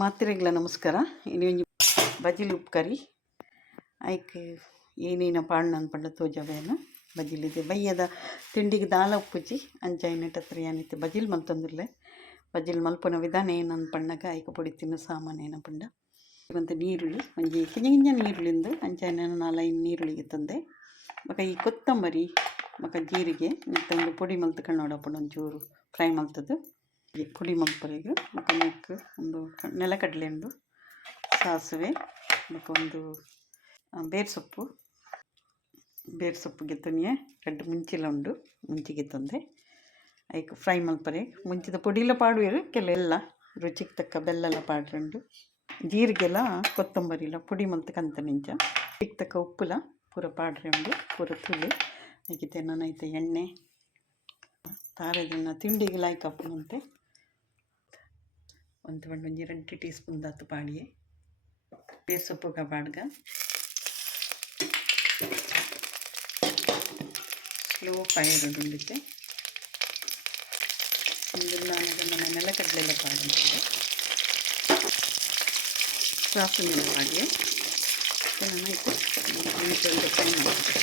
ಮಾತಿರೆಗ್ಲ ನಮಸ್ಕಾರ. ಇನ್ನೊಂದು ಬಜಿಲ್ ಉಪ್ಕರಿ. ಐಕ್ ಏನೇನ ಪಾಡ್ನ ಅನ್ಪಂಡ ತೋಜವೇನು ಬಜಿಲಿದೆ ಬಯ್ಯದ ತಿಂಡಿಗೆ ದಾಲ ಉಪ್ಪುಜಿ ಅಂಚ ಐನೆಟತ್ರ ಏನಿತ್ತೆ ಬಜಿಲ್ ಮಲ್ತೊಂದುಲ್ಲೆ ಬಜಿಲ್ ಮಲ್ಪುನ ವಿಧಾನ ಏನು ಅನ್ಪಣ್ಣಗ ಐಕ ಪೊಡಿ ತಿನ್ನು ಸಾಮಾನು ಏನಪ್ಪಂಡ ಮತ್ತು ನೀರುಳ್ಳಿ, ಒಂಜಿ ಕಿಂಜ ಗಿಂಜ ನೀರುಳ್ಳಿಂದು ಅಂಚ ನಾಲ್ ಐದು ನೀರುಳ್ಳಿಗೆ ತಂದೆ. ಬೊಕ ಈ ಕೊತ್ತಂಬರಿ ಬೊಕ ಜೀರಿಗೆ ಮತ್ತು ಪೊಡಿ ಮಲ್ತ್ಕೊಂಡು ನೋಡಪ್ಪ, ಒಂಚೂರು ಫ್ರೈ ಮಲ್ತದ್ದು. ಪುಡಿ ಮಂಪರಿಗೆ ಬೊಕ ನೆಕ್ಕ್ ಒಂದು ನೆಲಕಡಲೆ ಒಂದು ಸಾಸಿವೆ ಮತ್ತು ಒಂದು ಬೇರು ಸೊಪ್ಪು ಬೇರು ಸೊಪ್ಪು ಗೆತ್ತೊನಿಯೆ ರಡ್ಡ್ ಮುಂಚಿಲ ಉಂಡು ಮುಂಚಿಗೆ ತಂದೆ. ಐಕ್, ಫ್ರೈ ಮಲ್ಪರೆ ಮುಂಚಿದ ಪುಡಿಲ ಕೆಲ ಎಲ್ಲ ರುಚಿಗೆ ತಕ್ಕ ಬೆಲ್ಲೆಲ್ಲ ಪಾಡ್ರಂಡು. ಜೀರಿಗೆಲ ಕೊತ್ತಂಬರಿಲ ಪುಡಿ ಮಲ್ತ ಕಂತ ನಿಂಚ. ರುಚಿಗೆ ತಕ್ಕ ಉಪ್ಪುಲ ಪೂರ ಪಾಡ್ರೆ ಉಂಡು ಪೂರ ತುಳಿ. ಐತೆ ಎಣ್ಣೆ. ತಾರೆದನ್ನ ತಿಂಡಿಗೆ ಲಾಯ್ಕ್ ಆಪುನಂತೆ ಒಂದು ಎರಡು ಟೀ ಸ್ಪೂನ್ ದಾತು ಪಾಡಿಯೆ ಬೇಸೊಪ್ಪು ಕಬಾಡ್ಗ ಸ್ಲೋ ಫೈರ್ ಉಂಡಿತ್ತೆ ಒಂದು ನಾನು ನಮ್ಮ ನೆಲಕಡಲೆಲ್ಲ ಪಾಡುಂಟಿದೆ ಸಾಸಿವೆಲ್ಲ ಪಾಡಿಯೆ ಚೆನ್ನಾಗಿ ಮೆಣಸೆಲ್ಲ ಫ್ರೈ ಮಾಡ್ಬೇಕು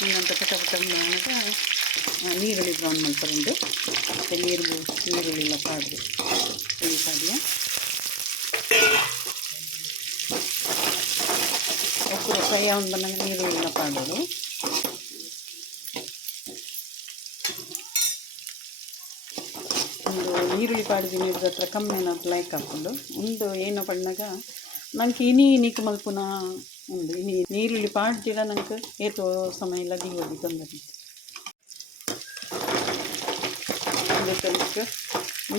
ಇನ್ನೊಂದು ಪಟ ಪಟ ಮಾಡಿದ ನೀರುಳ್ಳಿ ಬ್ರೌನ್ ಮಾಡ್ಕೊಂಡು ಮತ್ತು ನೀರು ನೀರುಳ್ಳಿಲ್ಲ ಪಾಡ್ದು ಹುಳಿ ಕಾಡಿಯ ಒಕ್ಕರು ಫ್ರೈ ಆಗಿ ಬಂದಾಗ ನೀರುಳ್ಳಿಲ್ಲ ಪಾಡೋದು ಒಂದು ಈರುಳ್ಳಿ ಪಾಡಿದ ನೀರು ಹತ್ರ ಕಮ್ಮಿ ಏನಾದ್ರು ಲೈಕ್ ಹಾಕ್ಕೊಂಡು ಒಂದು ಏನು ಪಣ್ಣಾಗ ನಂಗೆ ಇನಿ ಇನಿಕ್ ಮಲ್ಪುನ ಉಂಡು. ಇನಿ ನೀರುಳ್ಳಿ ಪಾಡ್ದಿರ ನಂಗೆ? ಏತೋ ಸಮಯ ಇಲ್ಲ ದೀವೋದಿ ತೊಂದರೆ ಅದಕ್ಕೆ. ಹ್ಞೂ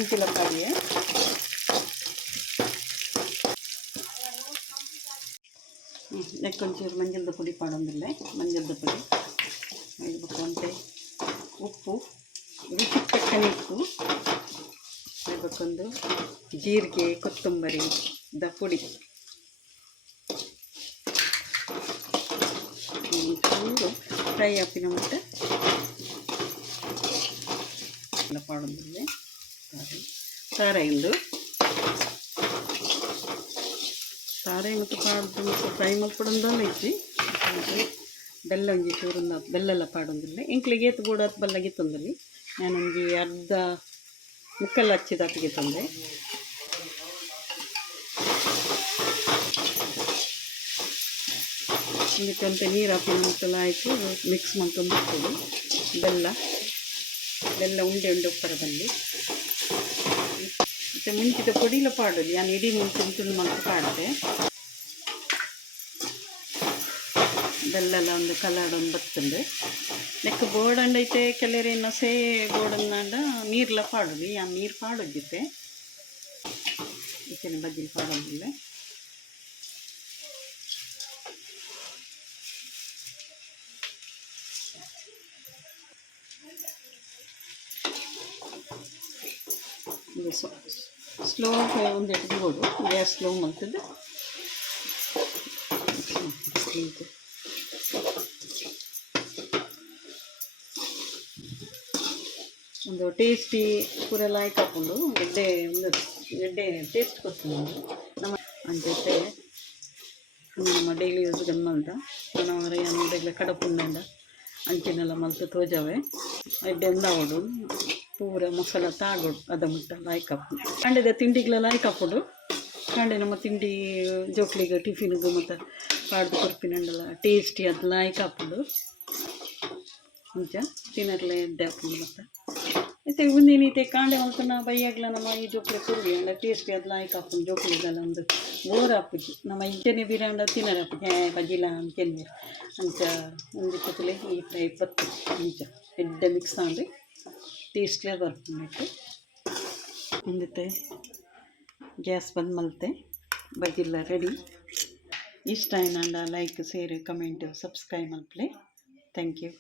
ನೆಕ್ ನೆಕ್ಕೊಂಚೂರು ಮಂಜಲ್ದ ಪುಡಿ ಪಾಡೊಂದಿಲ್ಲ ಮಂಜಲ್ದ ಪುಡಿ. ಹೇಳ್ಬೇಕು ಅಂತೆ ಉಪ್ಪು ರುಚಿ ತಕ್ಕನೆ ಉಪ್ಪು ಹೇಳ್ಬೇಕೊಂದು ಜೀರಿಗೆ, ಕೊತ್ತಂಬರಿ, ದ ಪುಡಿ. ಚೂರು ಫ್ರೈ ಆಪಿನ ಮತ್ತೆ ಎಲ್ಲ ಪಾಡೊಂದಿಲ್ಲ ಸಾರಿ. ಸಾರಾಯಿಂದು ಸಾರಾಯಿ ಮತ್ತು ಪಾಡ್ದು ಫ್ರೈ ಮಲ್ಪಡೊಂದಲ್ಲ ಐತಿ. ಬೆಲ್ಲ ಒಂಜಿ ಚೂರೊಂದು ಬೆಲ್ಲೆಲ್ಲ ಪಾಡೊಂದಿಲ್ಲ ಇಂಕ್ಲಿಗೆ ಏತು ಗೂಡ ಬಲ್ಲಗೆ ತಂದಲ್ಲಿ ನಾನೊಂಜಿ ಅರ್ಧ ಮುಕ್ಕಲ್ಲ ಹಚ್ಚಿದ ಅತ್ತಿಗೆ ತಂದೆ. ಇದಕ್ಕಂತೆ ನೀರು ಹಾಕಿ ಮುಕ್ಕಲ್ಲ ಆಯಿತು ಮಿಕ್ಸ್ ಮಾಡ್ಕೊಂಡು ಬೆಲ್ಲ. ಬೆಲ್ಲ ಉಂಡೆ ಉಂಡೆ ಉಪ್ಪರದಲ್ಲಿ ಮತ್ತು ಮುಂಚಿತ ಪೊಡಿಲ ಪಾಡೋದು. ನಾನು ಇಡೀ ಮುಂಚೆ ತುಂಡು ಮಾಡಿ ಪಾಡ್ದೆ. ಬೆಲ್ಲೆಲ್ಲ ಒಂದು ಕಲರ್ ಒಂದು ಬರ್ತದೆ ನೆಕ್ ಬೋರ್ಡ್ ಐತೆ, ಕೆಲವರು ಇನ್ನು ಸೇ ಬೋರ್ಡನ್ನಾಂಡ ನೀರ್ಲ ಪಾಡೋದು. ಆ ನೀರು ಪಾಡೋದಿತ್ತೆ. ಈಚೆನ ಬಗ್ಗೆ ಪಾಡೋದಿಲ್ಲ. ಸ್ಲೋ ಒಂದು ಇಟ್ಬೋದು ಗ್ಯಾಸ್ ಸ್ಲೋ ಮಾಡ್ತಿದ್ದೆ. ಒಂದು ಟೇಸ್ಟಿ ಪೂರೆಲ್ಲ ಆಯ್ತು ಹಾಕೊಂಡು ಗೆಡ್ಡೆ ಒಂದು ಗೆಡ್ಡೆ ಟೇಸ್ಟ್ ಕೊಡ್ತೀನಿ ನಮ್ಮ ಅಂಚೈತೆ ನಮ್ಮ ಡೈಲಿ ಯೂಸ್ ಗಮ್ಮಂತ ಮನವರ ಏನು ಡೈಲಿ ಕಡಪುಂಡ ಅಂಚಿನೆಲ್ಲ ಮಲ್ತು ತೋಜಾವೆ. ಎಡ್ಡೆ ಎಂದಾವಡು ಪೂರ ಮಸಾಲ ತಾಗೋಡು ಅದ ಮುಟ್ಟ ಲಾಯ್ಕ್ ಕಂಡದ ತಿಂಡಿಗಳ ತಿಂಡಿಗ್ಲ ಲಾಯ್ಕ್ ಹಾಕೊಂಡು ಕಾಂಡೆ ನಮ್ಮ ತಿಂಡಿ ಜೋಕ್ಲಿಗೆ ಟಿಫಿನ್ಗೂ ಮತ್ತು ಪಾಡ್ದು ಕೊರ್ಪಿನಂಡೆಲ್ಲ ಟೇಸ್ಟಿ ಅದು ಲಾಯ್ಕ್ ಹಾಕೊಂಡು ಮುಂಚೆ ತಿನ್ನರ್ಲೆ ಹಾಕೊಂಡು ಮತ್ತು. ಮತ್ತೆ ಒಂದೇನೈತೆ ಕಾಂಡೆ ಮಲ್ತನ ಬೈಯಾಗ್ಲ ನಮ್ಮ ಈ ಜೋಕ್ಲೆ ಕುರುವಿ ಅಂಡ ಟೇಸ್ಟಿ ಅದು ಲಾಯ್ಕ್ ಹಾಕೊಂಡು ಜೋಕ್ಲಿಗೆಲ್ಲ ಒಂದು ಬೋರ್ ಹಾಪುಜಿ ನಮ್ಮ ಇಂಚನೆ ಬಿರಾಂಡ ತಿನ್ನರ ಹ್ಯಾ ಹೇ ಬಜಿಲ ಅಂತೇನಿ ಅಂಚ ಒಂದು ಕೊತ್ತಲೆ ಈ ಫ್ರೈ ಬತ್ತು ಅಂಚ ಎಡ್ಡೆ ಮಿಕ್ಸ್ ಮಾಡಿ. ಟೇಸ್ಟ್ಲೇ ಬರ್ಬೇಕು ಮುಂದೆ ಗ್ಯಾಸ್ ಬಂದ್ ಮಲ್ತೆ. ಬಜಿಲ್ಲ ರೆಡಿ ಇಷ್ಟ ಏನಂಡ like share comment subscribe ಮಲ್ಪ್ಲೆ. Thank you